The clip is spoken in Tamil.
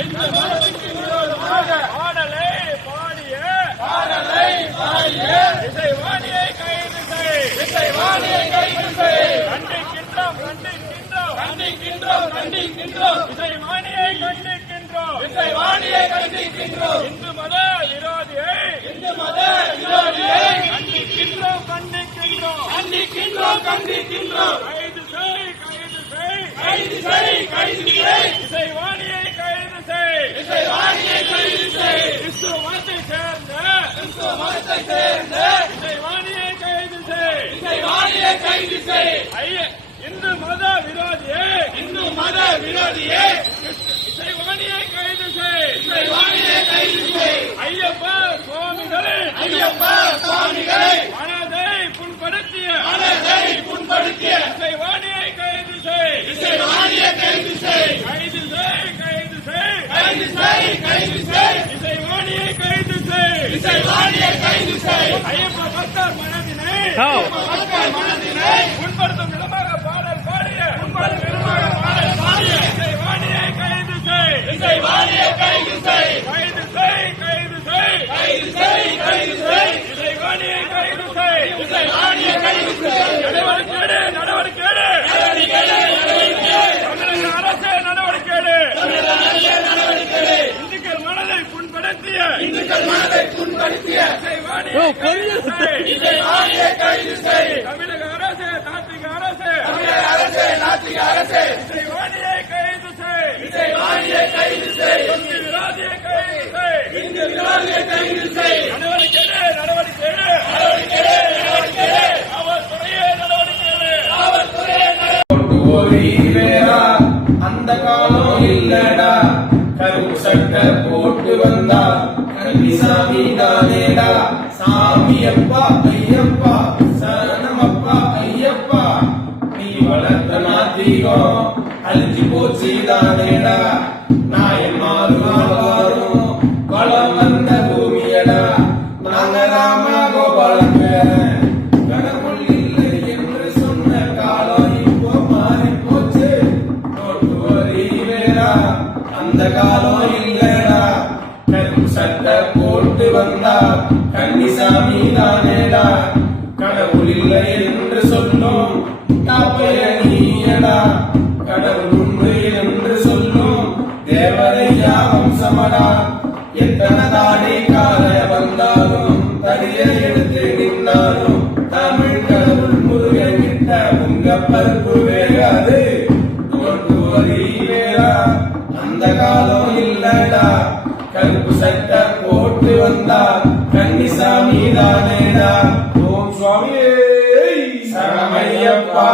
இந்து மதத்துக்கு விரோதமாக பாடலை பாடிய இசைவாணியை கைது செய். கண்டிக்கின்றோம். இசைவாணியை கண்டிக்கின்றோம். இந்து மத விரோதியை கண்டிக்கின்றோம். கைது செய். இசைவாணியை கைது செய். கிறிஸ்துவ மதத்தை சேர்ந்த இசைவாணியை கைது செய். இந்து மத விரோதியே இசைவாணியை கைது செய். ஐயப்பா சுவாமிகளை மனதை புண்படுத்திய இசைவாணியை கைது செய். இசைவாணியை கைது செய். ஐயப்ப பக்தர் மனதினை புண்படுத்தும் விதமாக பாடல் பாடிய இசைவாணியை கைது செய். இசைவாணியை கைது செய். நடவடிக்கை தமிழக அரசு நடவடிக்கை இந்துக்கள் மனதை புண்படுத்திய இசைவாணியை கைது செய். தமிழக அரசு நாத்திக அரசு இசைவாணியை கைது செய். இந்து விரோதியை கைது செய். நடவடிக்கை அந்த காலம் இல்லடா கருப்பு சட்டை போட்டு வந்தா கல்விசாமி தானேடா. சாமியப்பா ஐயப்பா சரணமப்பா ஐயப்பா நீ வளர்த்த நாத்திகம் அழிஞ்சு போச்சு தானேடா. நாயன்மாரும் வளம் வந்த பூமியடா. நாங்க ராம கோபாலன் கடவுள் இல்லை என்று சொன்ன காலம் இப்போ மாறி போச்சு. அந்த காலம் இல்லடா கருப்பு சட்டை போட்டு வந்தா கன்னிசாமி தானேடா. கடவுள் இல்லை என்று சொல்லும் நீயடா. கடவுள் உண்டு என்று சொல்லும் தேவதையா வம்சமடா. எத்தனை தாடி கால வந்தாலும் தடிய எடுத்து நின்றாலும் தமிழ் கடவுள் முருகன் கிட்ட உங்க பருப்பு வேகாது. அந்த காலம் இல்லடா கருப்பு சட்டை போட்டு வந்தா கன்னிசாமி தானேடா. ஓம் சுவாமியே சரமையப்பா.